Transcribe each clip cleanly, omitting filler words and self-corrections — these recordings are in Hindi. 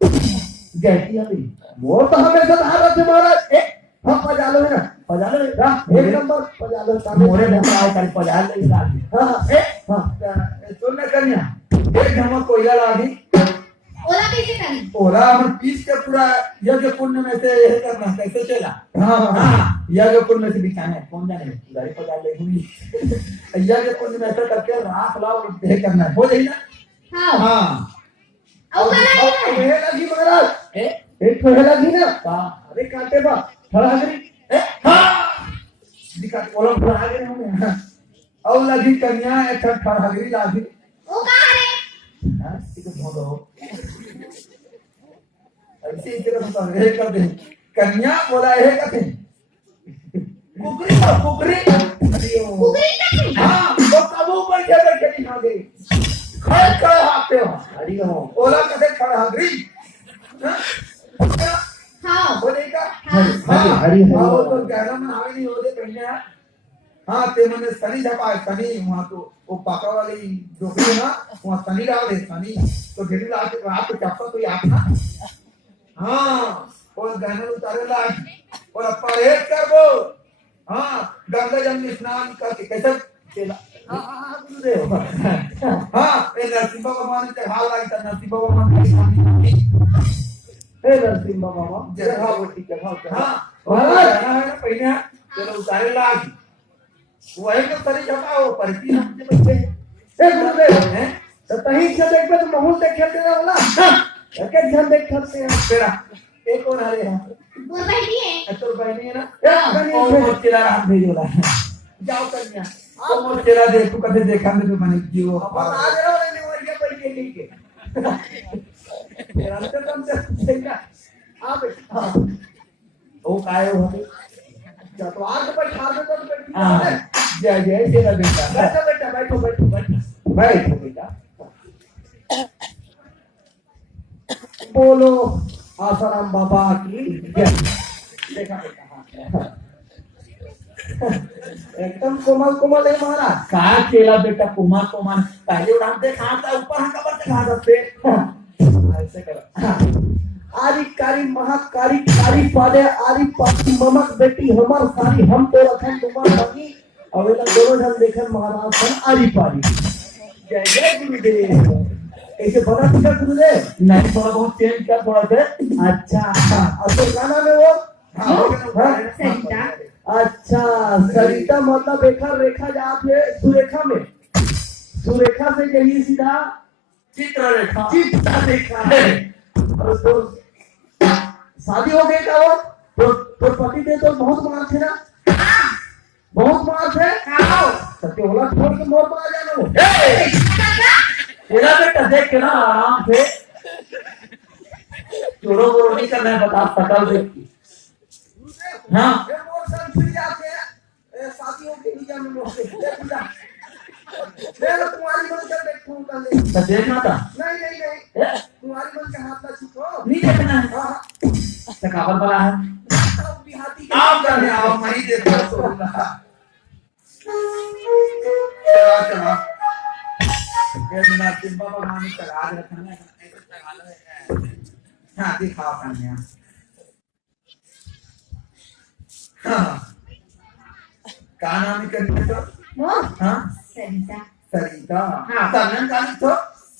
जैसी अभी वो तो हमेशा धार रखे महाराज। हम पजा लो ना, पजा लो एक नंबर पजा लो मोरे ढकाए कर पजा ले लागी। हाँ सुन कन्या एक धमा कोयला लागी ओला कैसे करें? ओला हम पीस के पूरा यज्ञ कुंड में से यह करना कैसे चला। हाँ यज्ञ कुंड में से बिछाना है, कौन जाने गाड़ी पजा ले हुई यज्ञ कुंड में ऐसा करके राख लाओ यह करना है, हो जाए ना। हाँ हाँ अब कराएंगे ये लगी महाराज। एक तो लगी ना। अरे काटे बा खड़ागरी। हाँ दिखा ओला खड़ा गए होंगे। और लगी कन्या एक खड़ागरी लागी। वो कहाँ है? हाँ इसको धो ऐसे ही तेरा बता रहे कर दे कन्या बोला है कहते कुकरी कुकरी कुकरी नहीं? हाँ तो कबू बैठे बैठे नहीं खा गई खड़े खड़े हाथे हो हरी हो ओला कैसे खड़ागरी हाँ हो जाएगा। हाँ हरी हाँ वो तो गहरा में आवे नहीं होते कन्या। हाँ ते मैंने सनी छपा है सनी वहाँ तो वो पाका वाली डोकरी है ना वहाँ सनी डाल दे सनी तो ढेरी रात को चप्पा तो याद ना। हाँ और गहने उतारे लाग और परहेज कर वो। हाँ गंगा जल स्नान करके कैसे चला। हाँ गुरुदेव हाँ ये नरसिंह भगवान ने चढ़ा लगा नरसिंह भगवान की सामने हे नरसिंह बाबा जगह वो ठीक है। हाँ महाराज है ना पहले चलो उतारे लाग वही तो सनी छपा हो परती हमसे बच्चे ए गुरुदेव तो तही से देख पे तो महूल देख खेलते ना वाला एक ध्यान देख खेलते हैं तेरा एक और हरे हैं वो बैठी है। तो बहनी है ना एक और मोचेला रात भेजोला जाओ कन्या और मोचेला देख तू कभी देखा मैं तो बने जीव अब आ गए वाले ने और ये बैठ के लेके तेरा तो कम से देखा आप हां वो काय हो क्या तो आज पर छाड़ दे तो बैठी हां है। जय जय तेरा बेटा बैठो बेटा बैठो बैठो बैठो बैठ बेटा बोलो आसाराम बाबा की जय। देखा बेटा एकदम कोमल कोमल है महाराज। का केला बेटा कुमार कुमार पहले उड़ान दे खाता ऊपर हम कबर से खा सकते ऐसे कर आरी कारी महाकारी कारी पादे आरी पाती ममक बेटी हमर सारी हम तो रखन तुम्हार बाकी अवेला दोनों जन देखन महाराज सन आरी पारी। जय जय गुरुदेव। ऐसे बना दिया गुरुदेव नहीं थोड़ा बहुत चेंज कर थोड़ा से अच्छा अब तो गाना में वो सरिता अच्छा सरिता मतलब रेखा रेखा जात है सुरेखा में सुरेखा से कहिए सीधा चित्र रेखा चित्ता रेखा तो शादी हो गई का वो तो पति दे तो बहुत मार थे ना बहुत मार थे तो होला छोड़ के मोर पर आ जाना वो तेरा बेटा देख के ना आराम से चोरो वोरो नहीं करना है बता सकल देख के हाँ ये मोर सन फिर जाते हैं शादी हो गई नहीं में मोर से देख जा मेरा तुम्हारी मन कर देखूं कर ले तो देखना था नहीं नहीं नहीं तुम्हारी मन के हाथ ना छुपो नहीं देखना है हां तो काबल बड़ा है बिहाती आप करने आओ मैं ही देखता हूँ चला ये बिना सिंबा भगवान ने चढ़ा रखना है हाँ दिखाओ कन्या हाँ का नाम है कन्या तो वो हाँ सरिता सरिता हाँ। सरनेम का नहीं तो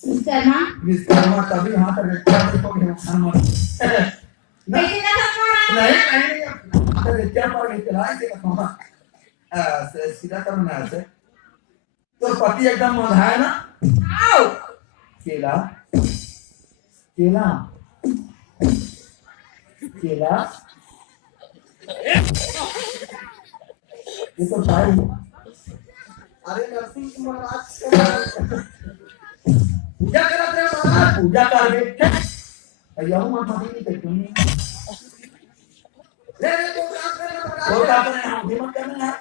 विश्वकर्मा विश्वकर्मा तभी हाँ तो रेखा देखो कि हम कैसे का था? नहीं रेखा पर नहीं चला इसे का सीधा करना है ऐसे तो पति एकदम मधा है ना आओ केला केला केला ये तो भाई अरे नरसिंह महाराज पूजा करते हैं महाराज पूजा कर रहे यह मत नहीं करते ले ले तो काम करना तो महाराज क्या करें हम हिम्मत करना है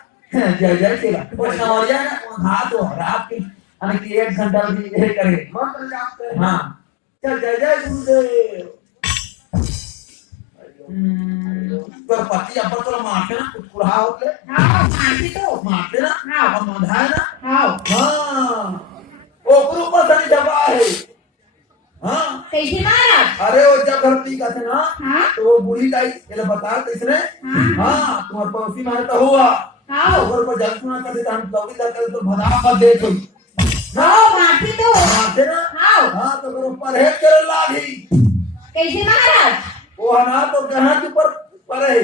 जय जय केला और नवरिया ना हाथ हो रात की अने की 1 घंटा भी ये करे मंत्र जाप कर हाँ चल जय जय गुरुदेव तो पति अब तो मारते ना कुछ कुड़ा होते हाँ मानती तो मारते ना हाँ। अब मधा है ना हाँ हाँ ओ गुरु पर सनी जबा है हाँ कैसे महाराज? अरे वो जब घर पी का थे ना हाँ तो वो बूढ़ी लाई ये बता किसने हाँ हाँ तुम्हारे पड़ोसी में तो हुआ हाँ अगर पर जल सुना करते तो हम चौकी दर करते तो भदा मत दे तुम हाँ मारती तो मारते ना हाँ हाँ तो फिर ऊपर है कर लाठी कैसे महाराज? वो हना तो कहाँ के ऊपर पर है